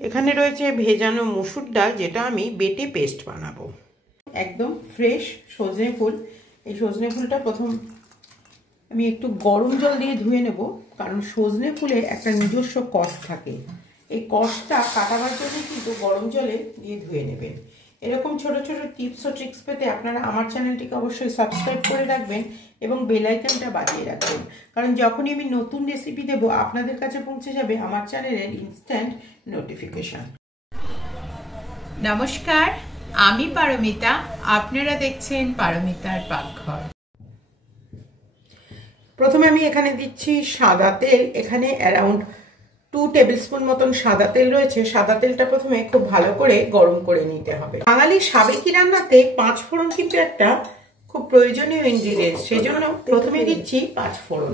এখানে রয়েছে ভেজানো মসুর ডাল, যেটা আমি বেটে পেস্ট বানাবো। একদম ফ্রেশ সজনে ফুল। এই সজনে ফুলটা প্রথম আমি একটু গরম জল দিয়ে ধুয়ে নেব, কারণ সজনে ফুলে একটা নিজস্ব কষ থাকে। এই কষটা কাটাবার জন্য কিন্তু গরম জলে দিয়ে ধুয়ে নেবেন। এরকম ছোট ছোট টিপস ও ট্রিক্স পেতে আপনারা আমার চ্যানেলটিকে অবশ্যই সাবস্ক্রাইব করে রাখবেন এবং বেল আইকনটা বাজিয়ে রাখবেন, কারণ যখনই আমি নতুন রেসিপি দেব আপনাদের কাছে পৌঁছে যাবে আমার চ্যানেলের ইনস্ট্যান্ট নোটিফিকেশন। নমস্কার, আমি পারমিতা, আপনারা দেখছেন পারমিতার পাকঘর। প্রথমে আমি এখানে দিচ্ছি সাদা তেল। এখানে অ্যারাউন্ড 2 টেবিল স্পুন মতন সাদা তেল রয়েছে। সাদা তেলটা প্রথমে খুব ভালো করে গরম করে নিতে হবে। বাঙালি সাবেকি রান্নাতে 5 ফোড়ন কিন্তু একটা খুব প্রয়োজনীয় ইনগ্রিডিয়েন্টস, সেজন্য প্রথমে দিচ্ছি 5 ফোড়ন।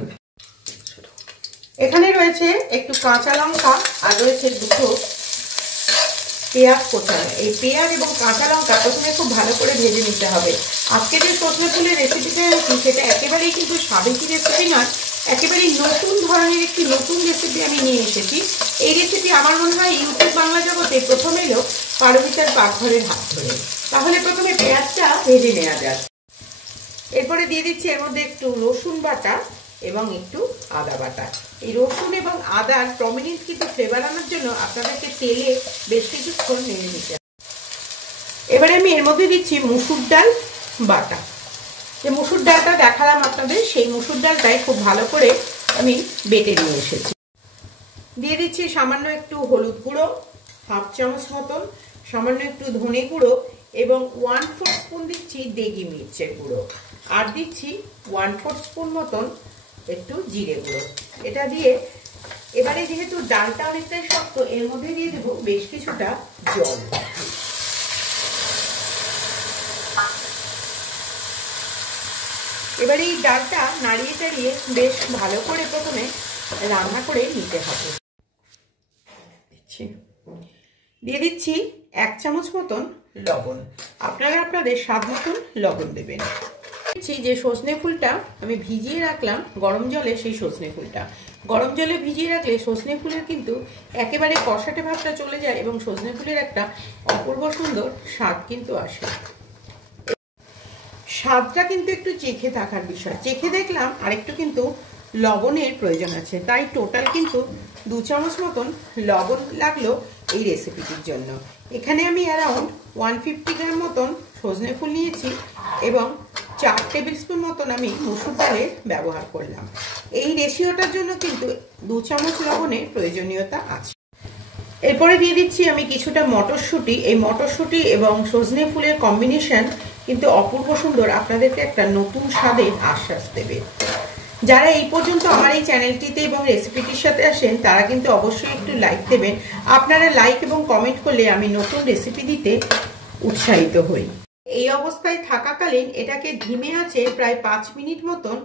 এখানে রয়েছে একটু কাঁচা লঙ্কা আর রয়েছে দুটো পেঁয়াজ কোচানো। এই পেঁয়াজ এবং কাঁচা লঙ্কা প্রথমে খুব ভালো করে ভেজে নিতে হবে। আজকে যে সজনে ফুলের রেসিপিটা আছে সেটা একেবারেই কিন্তু সাবেকি রেসিপি নয়, একেবারেই নতুন ধরনের একটি নতুন রেসিপি আমি নিয়ে এসেছি। এই রেসিপি আমার মনে হয় ইউটিউব বাংলা জগতে প্রথম এলো পারমিতার পাকঘরের হাত ধরে। তাহলে প্রথমে পেঁয়াজটা ভেজে নেওয়া যাক। এরপরে দিয়ে দিচ্ছি এর মধ্যে একটু রসুন বাটা এবং একটু আদা বাটা। এই রসুন এবং আদার প্রমিনেন্ট কিন্তু ফ্লেভার আনার জন্য আপনাদেরকে তেলে বেশ কিছুক্ষণ নেড়ে নিতে হবে। এবারে আমি এর মধ্যে দিচ্ছি মুসুর ডাল বাটা। যে মুসুর ডালটা দেখালাম আপনাদের, সেই মুসুর ডালটাই খুব ভালো করে আমি বেটে নিয়ে এসেছি। দিয়ে দিচ্ছি সামান্য একটু হলুদ গুঁড়ো, 1/2 চামচ মতন, সামান্য একটু ধনে গুঁড়ো এবং 1/4 স্পুন দিচ্ছি দেগি মির্চের গুঁড়ো, আর দিচ্ছি 1/4 স্পুন মতন একটু জিরে গুঁড়ো। এটা দিয়ে এবারে যেহেতু ডালটা অনেকটাই শক্ত, এর মধ্যে দিয়ে দেবো বেশ কিছুটা জল। এবারে এই ডালটা নাড়িয়ে চাড়িয়ে বেশ ভালো করে প্রথমে রান্না করে নিতে হবে। দিয়ে দিচ্ছি 1 চামচ মতন লবণ। আপনারা আপনাদের স্বাদ মতন লবণ দেবেন। যে সজনে ফুলটা আমি ভিজিয়ে রাখলাম গরম জলে, সেই সজনে ফুলটা গরম জলে ভিজিয়ে রাখলে সজনে ফুলের কিন্তু একেবারে কষাটে ভাবটা চলে যায় এবং সজনে ফুলের একটা অপূর্ব সুন্দর স্বাদ কিন্তু আসে। স্বাদটা কিন্তু একটু চেখে থাকার বিষয়। চেখে দেখলাম আরেকটু কিন্তু লবণের প্রয়োজন আছে, তাই টোটাল কিন্তু 2 চামচ মতন লবণ লাগলো এই রেসিপিটির জন্য। এখানে আমি অ্যারাউন্ড 150 গ্রাম মতন সজনে ফুল নিয়েছি এবং 4 টেবিল স্পুন মতন আমি মসুর ডালের ব্যবহার করলাম। এই রেশিওটার জন্য কিন্তু 2 চামচ লবণের প্রয়োজনীয়তা আছে। এরপরে দিয়ে দিচ্ছি আমি কিছুটা মটরশুঁটি। এই মটরশুঁটি এবং সজনে ফুলের কম্বিনেশন কিন্তু অপূর্ব সুন্দর, আপনাদেরকে একটা নতুন স্বাদের আশ্বাস দেবে। যারা এই পর্যন্ত আমার এই চ্যানেলটিতে এবং রেসিপিটির সাথে আসেন তারা কিন্তু অবশ্যই একটু লাইক দেবেন। আপনারা লাইক এবং কমেন্ট করলে আমি নতুন রেসিপি দিতে উৎসাহিত হই। এই অবস্থায় থাকাকালীন এটাকে ধিমে আঁচে প্রায় 5 মিনিট মতন,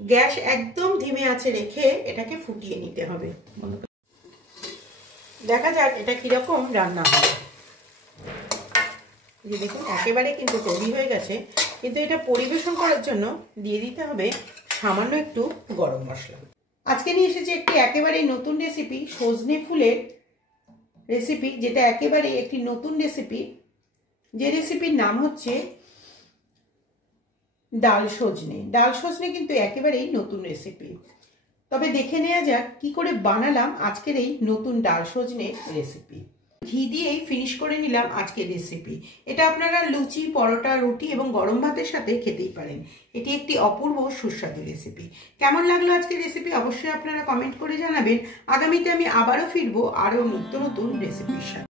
গ্যাস একদম ধিমে আঁচে রেখে এটাকে ফুটিয়ে নিতে হবে। দেখা যাক এটা কিরকম রান্না হয়। দেখুন একেবারে কিন্তু তৈরি হয়ে গেছে, কিন্তু এটা পরিবেশন করার জন্য দিয়ে দিতে হবে সামান্য একটু গরম মশলা। আজকে নিয়ে এসেছি একটি একেবারেই নতুন রেসিপি, সজনে ফুলের রেসিপি, যেটা একেবারেই একটি নতুন রেসিপি, যে রেসিপির নাম হচ্ছে ডাল সজনে। ডাল সজনে কিন্তু একেবারেই নতুন রেসিপি। তবে দেখে নেওয়া যাক কি করে বানালাম আজকের এই নতুন ডাল সজনে রেসিপি। ঘি দিয়েই ফিনিশ করে নিলাম আজকের রেসিপি। এটা আপনারা লুচি, পরোটা, রুটি এবং গরম ভাতের সাথে খেতেই পারেন। এটি একটি অপূর্ব সুস্বাদু রেসিপি। কেমন লাগলো আজকের রেসিপি অবশ্যই আপনারা কমেন্ট করে জানাবেন। আগামীতে আমি আবারও ফিরবো আরও নিত্য নতুন রেসিপির সাথে।